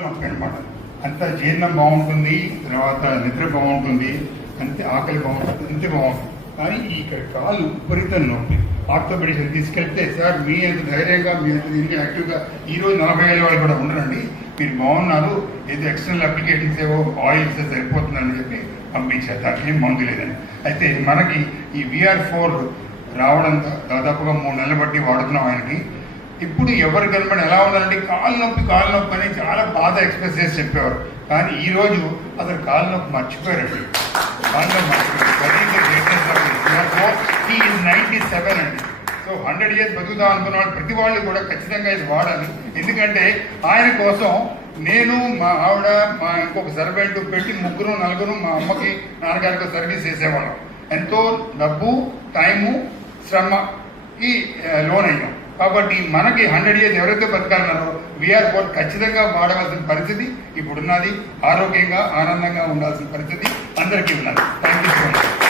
అనమాట. అంత జీర్ణం బాగుంటుంది, తర్వాత నిద్ర బాగుంటుంది, అంతే ఆకలి బాగుంటుంది, అంతే బాగుంటుంది. కానీ ఇక్కడ కాలు విపరీతం నొప్పి. ఆర్థోపెడిక్స్ తీసుకెళ్తే సార్ మీ అంత ధైర్యంగా మీ అంత దీనికి యాక్టివ్గా ఈరోజు 40 ఏళ్ళ వాళ్ళు కూడా ఉండరండి, మీరు బాగున్నారు, ఏదో ఎక్స్టర్నల్ అప్లికేషన్స్ ఏవో ఆయిల్స్ సరిపోతుందని చెప్పి పంపించారు. దానికి ఏం మందు లేదని. అయితే మనకి ఈ VR4 రావడం దాదాపుగా 3 నెలలు బట్టి వాడుతున్నాం ఆయనకి. ఇప్పుడు ఎవరు కనబడి ఎలా ఉండాలంటే కాలు నొప్పి అని చాలా బాధ ఎక్స్ప్రెస్ చేసి చెప్పేవారు. కానీ ఈరోజు అసలు కాలు నొప్పి మర్చిపోయారండి. కాలు నొప్పి మర్చిపోయారు. 97 అండి. సో 100 years బతుకుతాం అనుకున్న వాళ్ళు ప్రతి వాళ్ళు కూడా ఖచ్చితంగా ఇది వాడాలి. ఎందుకంటే ఆయన కోసం నేను, మా ఆవిడ, మా ఇంకొక సర్వెంట్ పెట్టి 3-4 మా అమ్మకి నాన్నగారికి సర్వీస్ చేసేవాళ్ళం. ఎంతో డబ్బు, టైము, శ్రమకి లోన్ అయ్యాం. కాబట్టి మనకి 100 years ఎవరైతే బతకాలన్నారో VR4 ఖచ్చితంగా వాడవలసిన పరిస్థితి ఇప్పుడున్నది. ఆరోగ్యంగా ఆనందంగా ఉండాల్సిన పరిస్థితి అందరికీ ఉన్నది. Thank you so much.